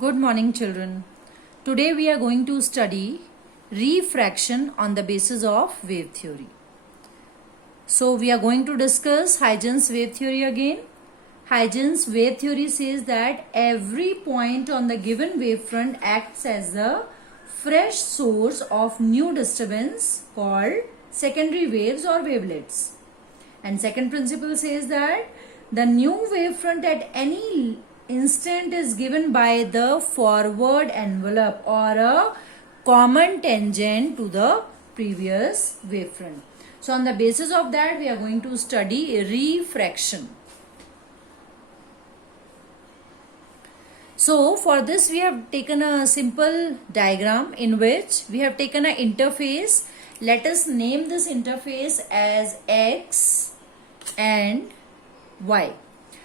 Good morning, children. Today we are going to study refraction on the basis of wave theory. So we are going to discuss Huygens wave theory again. Huygens wave theory says that every point on the given wavefront acts as the fresh source of new disturbance called secondary waves or wavelets. And second principle says that the new wavefront at any instant is given by the forward envelope or a common tangent to the previous wavefront. So on the basis of that, we are going to study refraction. So for this, we have taken a simple diagram in which we have taken an interface. Let us name this interface as X and Y.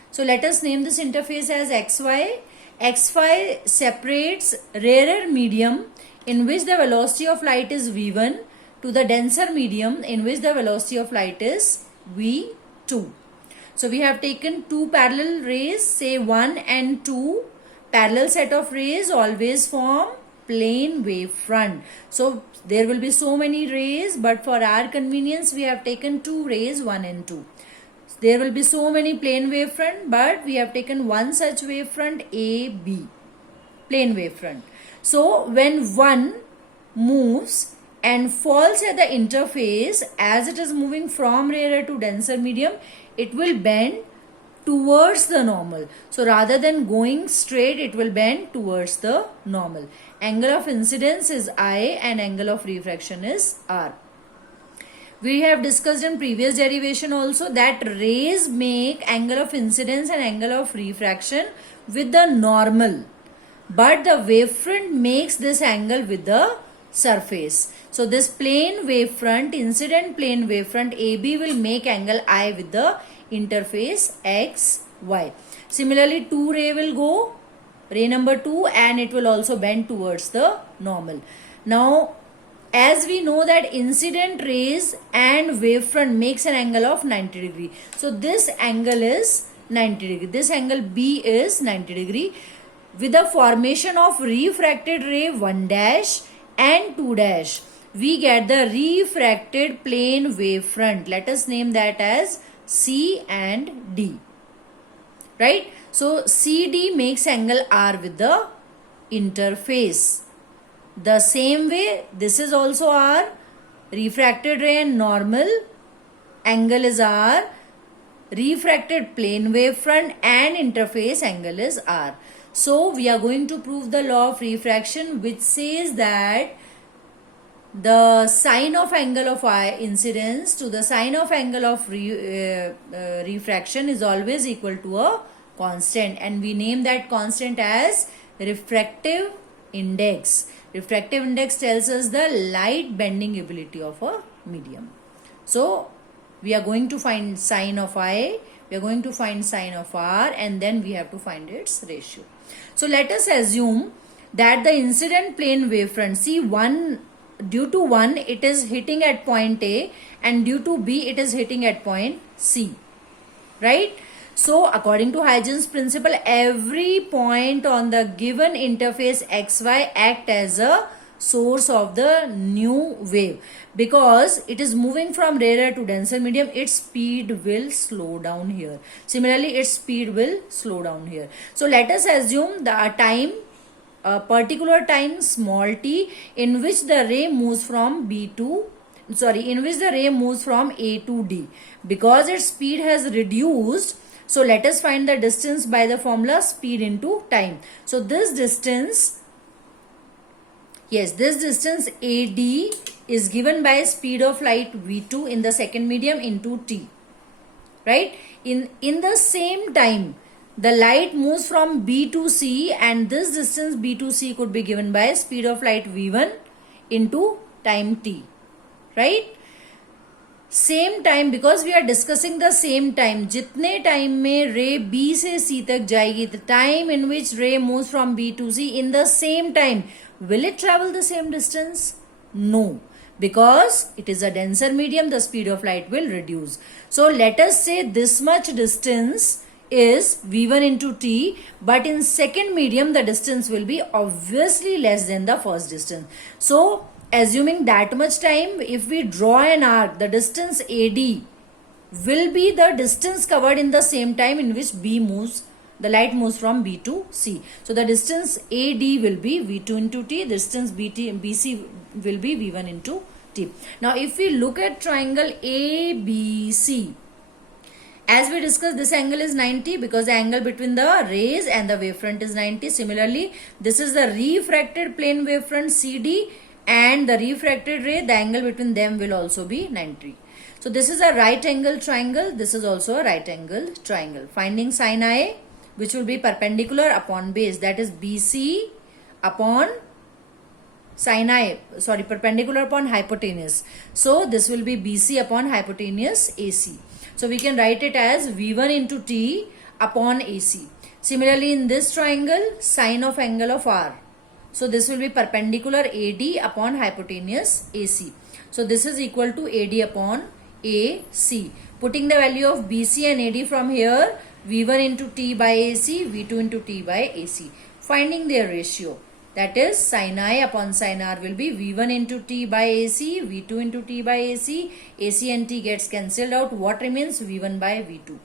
So let us name this interface as XY. XY separates rarer medium in which the velocity of light is V1 to the denser medium in which the velocity of light is V2. So we have taken two parallel rays, say 1 and 2. Parallel set of rays always form plane wavefront. So there will be so many rays, but for our convenience we have taken two rays, 1 and 2. There will be so many plane wavefront, but we have taken one such wavefront AB, plane wavefront. So when one moves and falls at the interface, as it is moving from rarer to denser medium, it will bend towards the normal. So rather than going straight, it will bend towards the normal. Angle of incidence is I and angle of refraction is R. We have discussed in previous derivation also that rays make angle of incidence and angle of refraction with the normal, but the wavefront makes this angle with the surface. So this plane wavefront, incident plane wavefront AB will make angle I with the interface X, Y. Similarly, 2 ray will go, ray number 2, and it will also bend towards the normal. Now, as we know that incident rays and wavefront makes an angle of 90 degree. So this angle is 90 degree. This angle B is 90 degree. With the formation of refracted ray 1 dash and 2 dash, we get the refracted plane wavefront. Let us name that as C and D. Right? So CD makes angle R with the interface. The same way, this is also R, refracted ray and normal, angle is R, refracted plane wavefront and interface angle is R. So we are going to prove the law of refraction, which says that the sine of angle of incidence to the sine of angle of refraction is always equal to a constant, and we name that constant as refractive index. Refractive index tells us the light bending ability of a medium. So we are going to find sine of I, we are going to find sine of R, and then we have to find its ratio. So let us assume that the incident plane wavefront, see, due to 1 it is hitting at point A, and due to B it is hitting at point C, right? So according to Huygens principle, every point on the given interface XY act as a source of the new wave. Because it is moving from rarer to denser medium, its speed will slow down here. Similarly, its speed will slow down here. So let us assume the time, a particular time small t, in which the ray moves from A to D. Because its speed has reduced, so let us find the distance by the formula speed into time. So this distance, yes, this distance AD is given by speed of light V2 in the second medium into T. Right? In the same time, the light moves from B to C, and this distance B to C could be given by speed of light V1 into time T. Right? Same time, because we are discussing the same time, जितने time में ray B से सी तक जाएगी, the time in which ray moves from B to C, in the same time will it travel the same distance? No, because it is a denser medium, the speed of light will reduce. So let us say this much distance is v1 into t, but in second medium the distance will be obviously less than the first distance. So assuming that much time, if we draw an arc, the distance AD will be the distance covered in the same time in which B moves, the light moves from B to C. So the distance AD will be V2 into T, distance BC will be V1 into T. Now if we look at triangle ABC, as we discussed, this angle is 90 because the angle between the rays and the wavefront is 90. Similarly, this is the refracted plane wavefront CD and the refracted ray, the angle between them will also be 90. So this is a right angle triangle. This is also a right angle triangle. Finding sin I, which will be perpendicular upon base, that is BC upon sin I, sorry, perpendicular upon hypotenuse. So this will be BC upon hypotenuse AC. So we can write it as V1 into T upon AC. Similarly, in this triangle, sine of angle of R. So this will be perpendicular AD upon hypotenuse AC. So this is equal to AD upon AC. Putting the value of BC and AD from here, V1 into T by AC, V2 into T by AC. Finding their ratio. That is sin I upon sin R will be V1 into T by AC, V2 into T by AC. AC and T gets cancelled out. What remains? V1 by V2.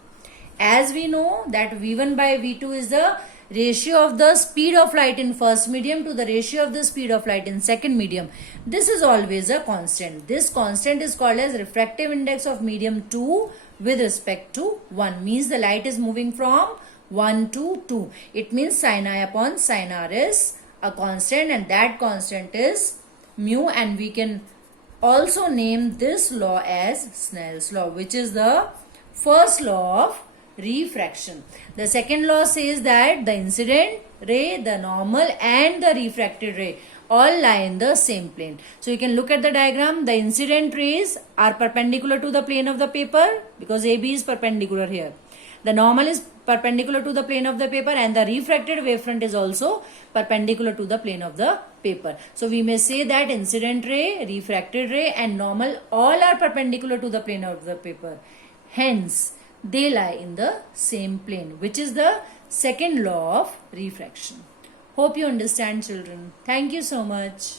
As we know that V1 by V2 is the ratio of the speed of light in first medium to the ratio of the speed of light in second medium. This is always a constant. This constant is called as refractive index of medium 2 with respect to 1. Means the light is moving from 1 to 2. It means sin I upon sin R is a constant, and that constant is mu, and we can also name this law as Snell's law, which is the first law of refraction. The second law says that the incident ray, the normal and the refracted ray all lie in the same plane. So you can look at the diagram. The incident rays are perpendicular to the plane of the paper because AB is perpendicular here. The normal is perpendicular to the plane of the paper, and the refracted wavefront is also perpendicular to the plane of the paper. So we may say that incident ray, refracted ray and normal all are perpendicular to the plane of the paper. Hence, they lie in the same plane, which is the second law of refraction. Hope you understand, children. Thank you so much.